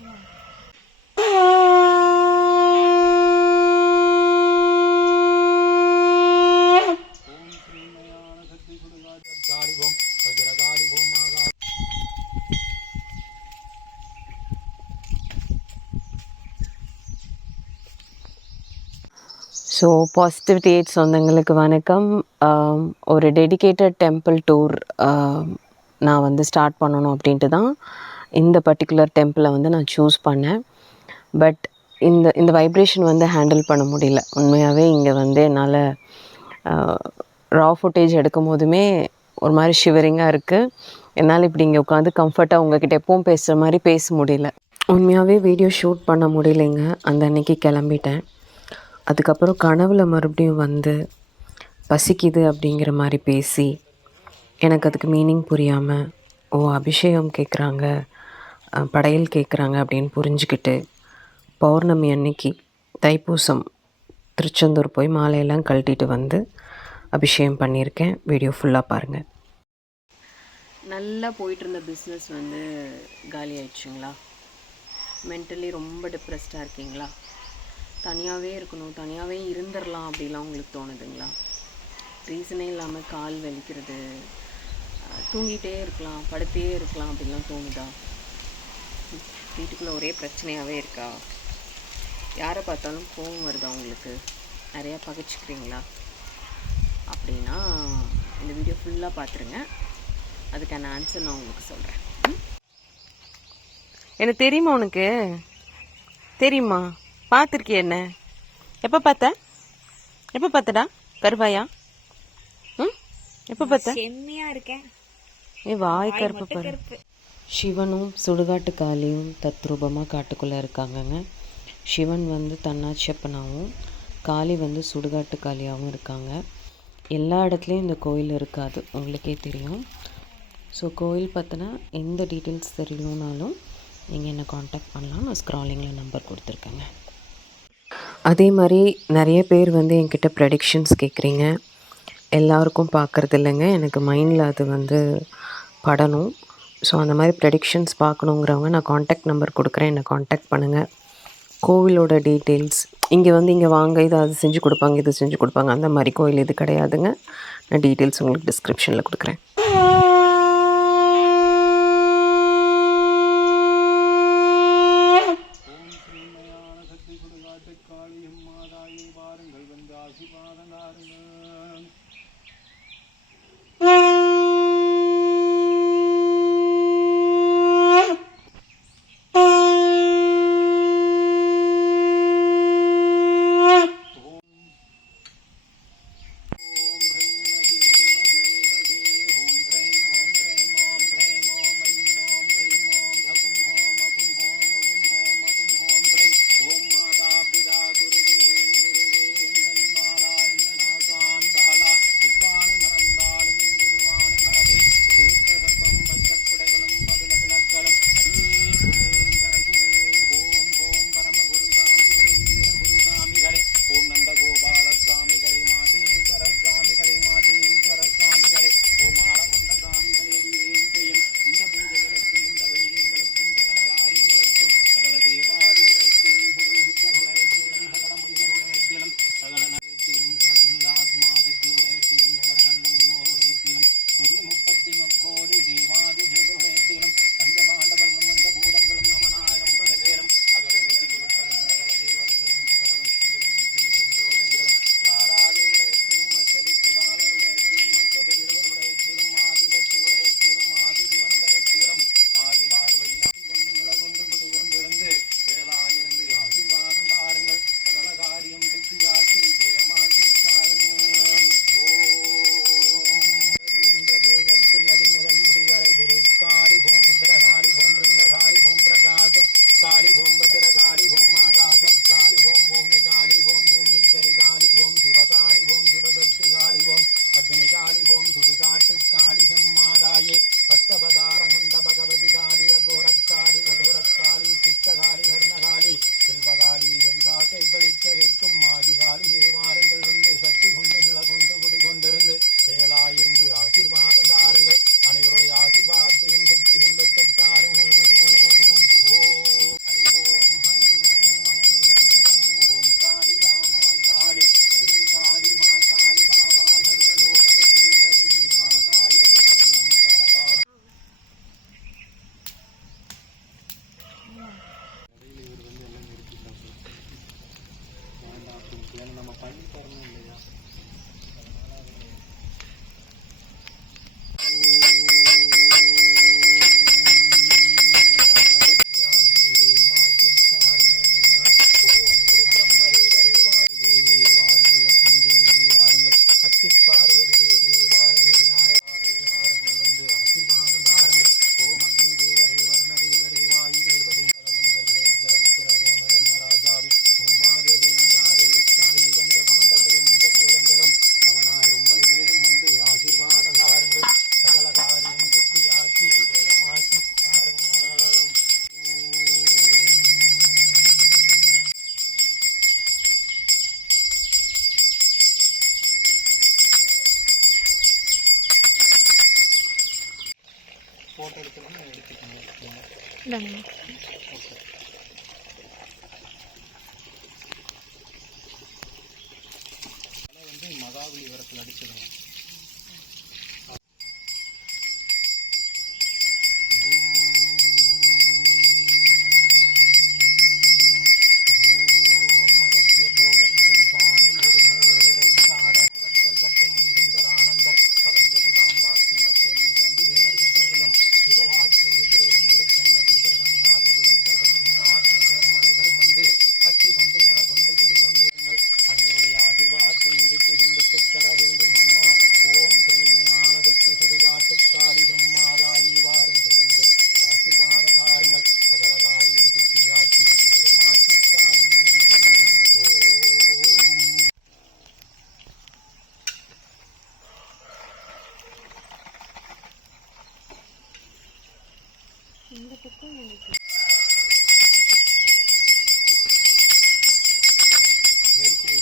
So positivity eight சொந்தங்களுக்கு வணக்கம். ஒரு டெடிகேட்டட் டெம்பிள் டூர் நான் வந்து ஸ்டார்ட் பண்ணணும் அப்படின்ட்டு தான் இந்த பர்டிகுலர் டெம்பிளை வந்து நான் சூஸ் பண்ணேன். பட் இந்த வைப்ரேஷன் வந்து ஹேண்டில் பண்ண முடியல. உண்மையாகவே இங்கே வந்து என்னால் ரா ஃபுட்டேஜ் எடுக்கும் போதுமே ஒரு மாதிரி ஷிவரிங்காக இருக்குது. என்னால் இப்படி இங்கே உட்காந்து கம்ஃபர்ட்டாக உங்ககிட்ட எப்பவும் பேசுகிற மாதிரி பேச முடியல. உண்மையாகவே வீடியோ ஷூட் பண்ண முடியலைங்க. அந்த அன்னைக்கு கிளம்பிட்டேன். அதுக்கப்புறம் கனவுல மறுபடியும் வந்து பசிக்குது அப்படிங்கிற மாதிரி பேசி எனக்கு அதுக்கு மீனிங் புரியாமல் அபிஷேகம் கேட்குறாங்க, படையல் கேட்குறாங்க அப்படின்னு புரிஞ்சுக்கிட்டு பௌர்ணமி அன்னைக்கு தைப்பூசம் திருச்செந்தூர் போய் மாலையெல்லாம் கழட்டிட்டு வந்து அபிஷேகம் பண்ணியிருக்கேன். வீடியோ ஃபுல்லாக பாருங்கள். நல்லா போயிட்டு இருந்த பிஸ்னஸ் வந்து காலி ஆயிடுச்சுங்களா? மென்டலி ரொம்ப டிப்ரெஸ்டாக இருக்கீங்களா? தனியாகவே இருக்கணும், தனியாகவே இருந்துடலாம் அப்படிலாம் உங்களுக்கு தோணுதுங்களா? ரீசனே இல்லாமல் கால் வலிக்கிறது, தூங்கிட்டே இருக்கலாம், படுத்தே இருக்கலாம் அப்படிலாம் தோணுதா? வீட்டுக்குள்ளே ஒரே பிரச்சனையாகவே இருக்கா? யாரை பார்த்தாலும் கோவம் வருதா உங்களுக்கு? நிறையா பகைச்சிக்கிறீங்களா? அப்படின்னா இந்த வீடியோ ஃபுல்லாக பார்த்துருங்க. அதுக்கான ஆன்சர் நான் உங்களுக்கு சொல்கிறேன். எனக்கு தெரியுமா? உனக்கு தெரியுமா? பார்த்துருக்கிய என்ன? எப்போ பார்த்தடா கருவாயா? எப்போ பார்த்த? செம்மையா இருக்கேன். வாய் கருப்பு பாரு. சிவனும் சுடுகாட்டு காளியும் தத்ரூபமாக காட்டுக்குள்ளே இருக்காங்கங்க. சிவன் வந்து தன்னாட்சப்பனாகவும் காளி வந்து சுடுகாட்டு காளியாகவும் இருக்காங்க. எல்லா இடத்துலையும் இந்த கோயில் இருக்காது, உங்களுக்கே தெரியும். ஸோ கோயில் பார்த்தினா எந்த டீட்டெயில்ஸ் தெரியணுன்னாலும் நீங்கள் என்னை காண்டாக்ட் பண்ணலாம். நான் ஸ்க்ராலிங்கில் நம்பர் கொடுத்துருக்கேங்க. அதே மாதிரி நிறைய பேர் வந்து என்கிட்ட ப்ரெடிக்ஷன்ஸ் கேட்குறீங்க. எல்லாருக்கும் பார்க்குறது இல்லைங்க, எனக்கு மைண்டில் அது வந்து படணும். ஸோ அந்த மாதிரி ப்ரெடிக்ஷன்ஸ் பார்க்கணுங்கிறவங்க நான் காண்டாக்ட் நம்பர் கொடுக்குறேன், என்னை காண்டாக்ட் பண்ணுங்கள். கோவிலோட டீட்டெயில்ஸ், இங்கே வந்து இங்கே வாங்க, இது அது செஞ்சு கொடுப்பாங்க, இது செஞ்சு கொடுப்பாங்க, அந்த மாதிரி கோயில் இது கிடையாதுங்க. நான் டீட்டெயில்ஸ் உங்களுக்கு டிஸ்கிரிப்ஷனில் கொடுக்குறேன். ஃபோட்டோ எடுத்துக்கணும் எடுத்துக்கோங்க. ஓகே. வந்து மகாபலி வரத்தில் அடிச்சிடுங்க. இந்த பக்கம் எனக்கு நெருப்பு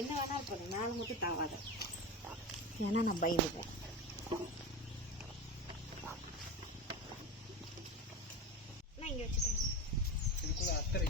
என்ன வேணாலும் பண்ணு, மேலே மட்டும் தாவாத, ஏன்னா நான் பயந்துப்பேன். நான் இங்கே வச்சுட்டேன். இதுக்குள்ள அத்தரை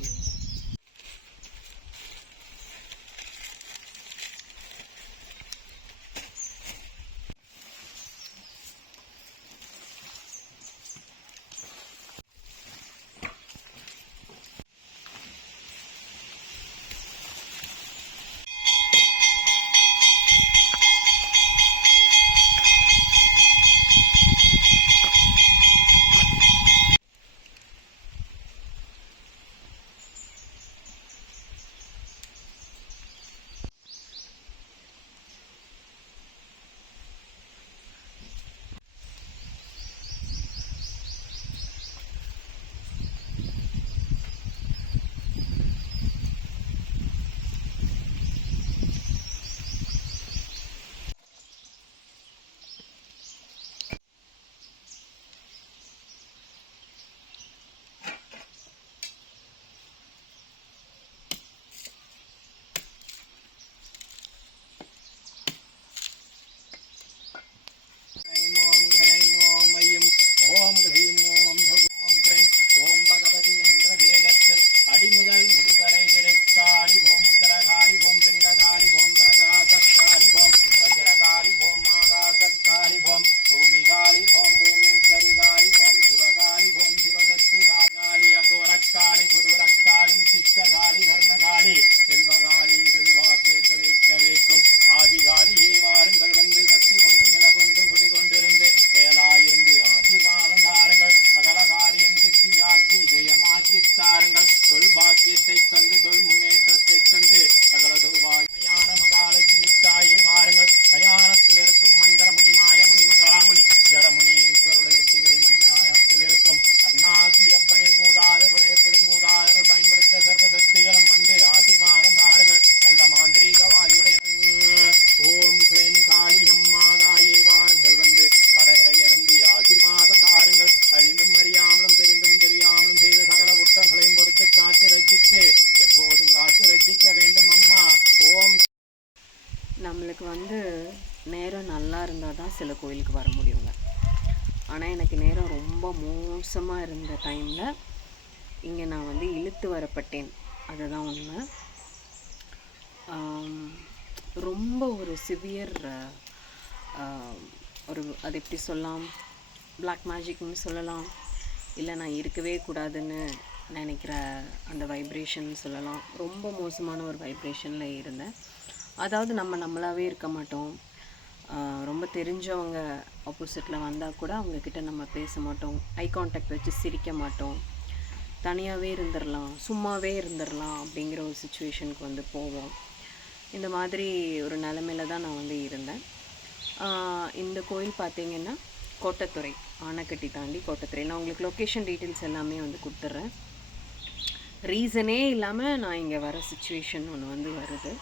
சில கோயிலுக்கு வர முடியுங்க. ஆனால் எனக்கு நேரம் ரொம்ப மோசமாக இருந்த டைமில் இங்கே நான் வந்து இழுத்து வரப்பட்டேன். அதுதான் உண்மை. ரொம்ப ஒரு சிவியர் ஒரு அது எப்படி சொல்லலாம், பிளாக் மேஜிக்னு சொல்லலாம், இல்லை நான் இருக்கவே கூடாதுன்னு நினைக்கிற அந்த வைப்ரேஷன் சொல்லலாம். ரொம்ப மோசமான ஒரு வைப்ரேஷனில் இருந்தேன். அதாவது நம்மளாகவே இருக்க மாட்டோம். ரொம்ப தெரிஞ்சவங்க ஆப்போசிட்டில் வந்தால் கூட அவங்கக்கிட்ட நம்ம பேச மாட்டோம், ஐ கான்டாக்ட் வச்சு சிரிக்க மாட்டோம், தனியாகவே இருந்துடலாம், சும்மாவே இருந்துடலாம் அப்படிங்கிற ஒரு சுச்சுவேஷனுக்கு வந்து போவோம். இந்த மாதிரி ஒரு நிலமையில தான் நான் வந்து இருந்தேன். இந்த கோயில் பார்த்திங்கன்னா கோட்டத்துறை, ஆனைக்கட்டி தாண்டி கோட்டத்துறை. நான் உங்களுக்கு லொக்கேஷன் டீட்டெயில்ஸ் எல்லாமே வந்து கொடுத்துட்றேன். ரீசனே இல்லாமல் நான் இங்கே வர சுச்சுவேஷன் ஒன்று வந்து வருது.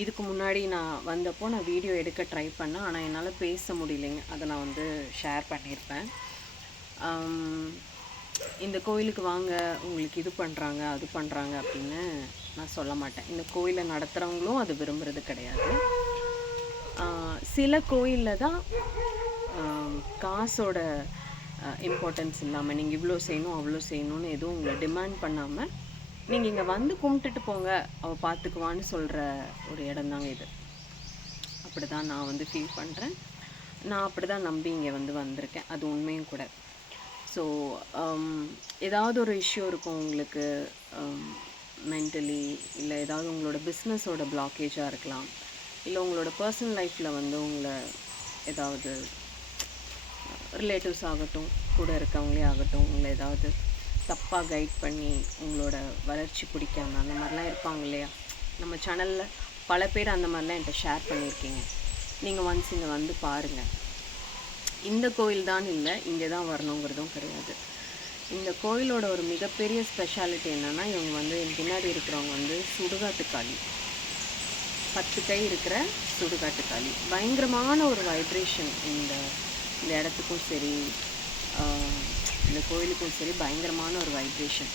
இதுக்கு முன்னாடி நான் வந்தப்போ நான் வீடியோ எடுக்க ட்ரை பண்ணேன், ஆனால் என்னால் பேச முடியலைங்க. அதை நான் வந்து ஷேர் பண்ணியிருப்பேன். இந்த கோயிலுக்கு வாங்க, உங்களுக்கு இது பண்ணுறாங்க அது பண்ணுறாங்க அப்படின்னு நான் சொல்ல மாட்டேன். இந்த கோயிலை நடத்துகிறவங்களும் அது விரும்புகிறது கிடையாது. சில கோயிலில் தான் காசோட இம்பார்ட்டன்ஸ் இல்லாமல் நீங்கள் இவ்வளோ செய்யணும் அவ்வளோ செய்யணும்னு எதுவும் உங்களை டிமாண்ட் பண்ணாமல் நீங்கள் இங்கே வந்து கும்பிட்டுட்டு போங்க, அவள் பார்த்துக்குவான்னு சொல்கிற ஒரு இடம்தாங்க இது. அப்படி தான் நான் வந்து ஃபீல் பண்ணுறேன். நான் அப்படி தான் நம்பி இங்கே வந்து வந்திருக்கேன். அது உண்மையும் கூட. ஸோ ஏதாவது ஒரு இஷ்யூ இருக்கும் உங்களுக்கு, மென்டலி, இல்லை ஏதாவது உங்களோட பிஸ்னஸோட பிளாக்கேஜாக இருக்கலாம், இல்லை உங்களோட பர்சனல் லைஃப்பில் வந்து உங்களை ஏதாவது ரிலேட்டிவ்ஸ் ஆகட்டும், கூட இருக்கவங்களே ஆகட்டும், உங்களை ஏதாவது தப்பாக கைட் பண்ணி உங்களோட வளர்ச்சி பிடிக்காம அந்த மாதிரிலாம் இருப்பாங்க இல்லையா. நம்ம சேனலில் பல பேர் அந்த மாதிரிலாம் என்கிட்ட ஷேர் பண்ணியிருக்கீங்க. நீங்கள் ஒன்ஸ் இங்கே வந்து பாருங்கள். இந்த கோயில் தான் இல்லை, இங்கே தான் வரணுங்கிறதும் கிடையாது. இந்த கோயிலோட ஒரு மிகப்பெரிய ஸ்பெஷாலிட்டி என்னென்னா, இவங்க வந்து பின்னாடி இருக்கிறவங்க வந்து சுடுகாட்டுக்காளி, 10 கை இருக்கிற சுடுகாட்டுக்காளி. பயங்கரமான ஒரு வைப்ரேஷன் இந்த இடத்துக்கும் சரி, இந்த கோயிலுக்கும் சரி, பயங்கரமான ஒரு வைப்ரேஷன்.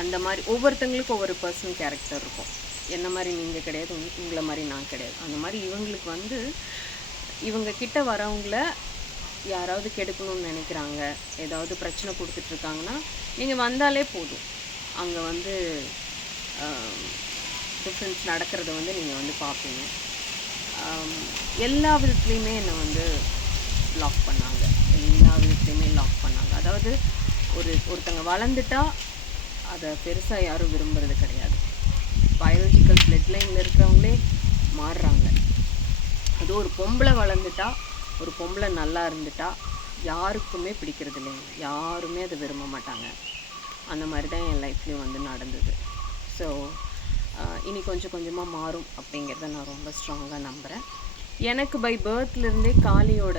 அந்த மாதிரி ஒவ்வொருத்தங்களுக்கும் ஒவ்வொரு பர்சனல் கேரக்டர் இருக்கும். என்ன மாதிரி நீங்கள் கிடையாது, உங்களை மாதிரி நான் கிடையாது. அந்த மாதிரி இவங்களுக்கு வந்து இவங்க கிட்ட வரவங்கள யாராவது கெடுக்கணும்னு நினைக்கிறாங்க, ஏதாவது பிரச்சனை கொடுத்துட்ருக்காங்கன்னா நீங்கள் வந்தாலே போதும், அங்கே வந்து டிஃப்ரென்ஸ் நடக்கிறத வந்து நீங்கள் வந்து பார்ப்பீங்க. எல்லா விதத்துலேயுமே என்னை வந்து லாக் பண்ணாங்க, எல்லா விதத்துலேயுமே லாக் பண்ணாங்க. அதாவது ஒருத்தங்க வளர்ந்துட்டா அதை பெருசாக யாரும் விரும்புறது கிடையாது. பயாலஜிக்கல் பிளட் லைனில் இருக்கிறவங்களே மாறுறாங்க. அது ஒரு பொம்பளை வளர்ந்துட்டா, ஒரு பொம்பளை நல்லா இருந்துட்டா யாருக்குமே பிடிக்கிறது இல்லைங்க, யாருமே அதை விரும்ப மாட்டாங்க. அந்த மாதிரி தான் என் லைஃப்லேயும் வந்து நடந்தது. ஸோ இனி கொஞ்சம் கொஞ்சமாக மாறும் அப்படிங்கிறத நான் ரொம்ப ஸ்ட்ராங்காக நம்புகிறேன். எனக்கு பை பர்த்லேருந்தே காளியோட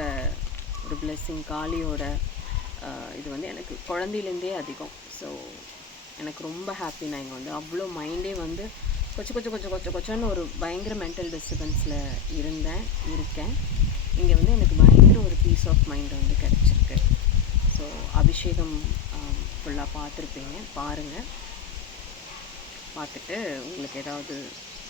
ஒரு பிளெஸ்ஸிங், காளியோட இது வந்து எனக்கு குழந்தையிலேருந்தே அதிகம். ஸோ எனக்கு ரொம்ப ஹாப்பி. நான் இங்கே வந்து அவ்வளோ மைண்டே வந்து கொச்சன்னு ஒரு பயங்கர மென்டல் டிஸ்டர்பன்ஸில் இருக்கேன். இங்கே வந்து எனக்கு பயங்கர ஒரு பீஸ் ஆஃப் மைண்ட் வந்து கிடச்சிருக்கு. ஸோ அபிஷேகம் ஃபுல்லாக பார்த்துருப்பீங்க, பாருங்கள். பார்த்துட்டு உங்களுக்கு ஏதாவது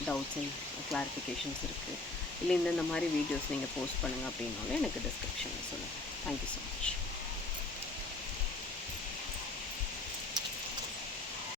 டவுட்ஸ் அண்ட் கிளாரிஃபிகேஷன்ஸ் இருக்குது, இல்லை இந்த மாதிரி வீடியோஸ் நீங்கள் போஸ்ட் பண்ணுங்கள் அப்படின்னாலும் எனக்கு டிஸ்கிரிப்ஷனில் சொல்லுங்கள். Thank you so much.